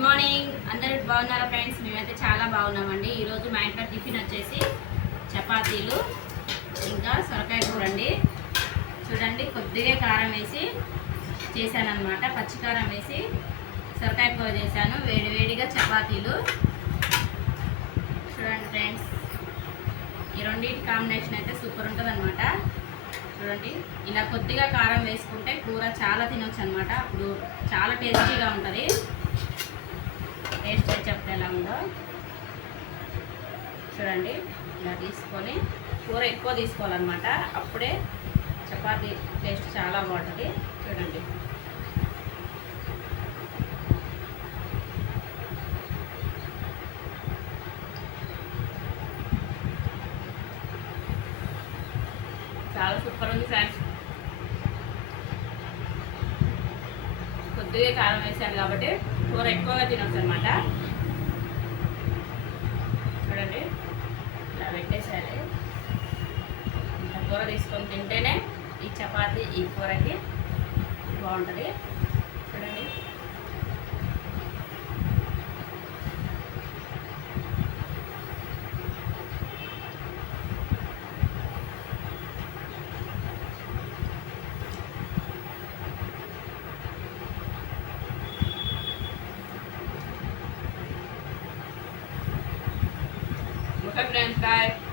Good morning. అందరూ బాగున్నారా friends? మేమైతే చాలా బాగున్నామండి. ఈరోజు మా ఇంట్లో టిఫిన్ వచ్చేసి చపాతీలు ఇంకా సొరకాయ కూర అండి. చూడండి కొద్దిగా కారం వేసి చేశానమాట పచ్చికారం వేసి సొరకాయ కూర చేశాను. వేడివేడిగా చపాతీలు. చూడండి ఫ్రెండ్స్ ఈ రెండింటి కాంబినేషన్ అయితే సూపర్ ఉంటుంది అనమాట చూడండి ఇలా కొద్దిగా కారం వేసుకుంటే కూర చాలా తినొచ్చు అనమాట అప్పుడు చాలా టేస్టీగా ఉంటుంది. టేస్ట్ చేసి చెప్తే ఎలా ఉందో. చూడండి ఇలా తీసుకొని కూర ఎక్కువ తీసుకోవాలన్నమాట. అప్పుడే చపాతీ టేస్ట్ చాలా బాగుంటుంది. చూడండి. చాలా సూపర్ ఉంది ఫ్రెండ్స్. కొద్దిగా కారం వేసాను కాబట్టి కూర ఎక్కువగా తినొచ్చు అనమాట చూడండి ఇలా పెట్టేసేయాలి ఇంత కూర తీసుకొని తింటేనే ఈ చపాతీ ఈ కూరకి బాగుంటుంది. Have a.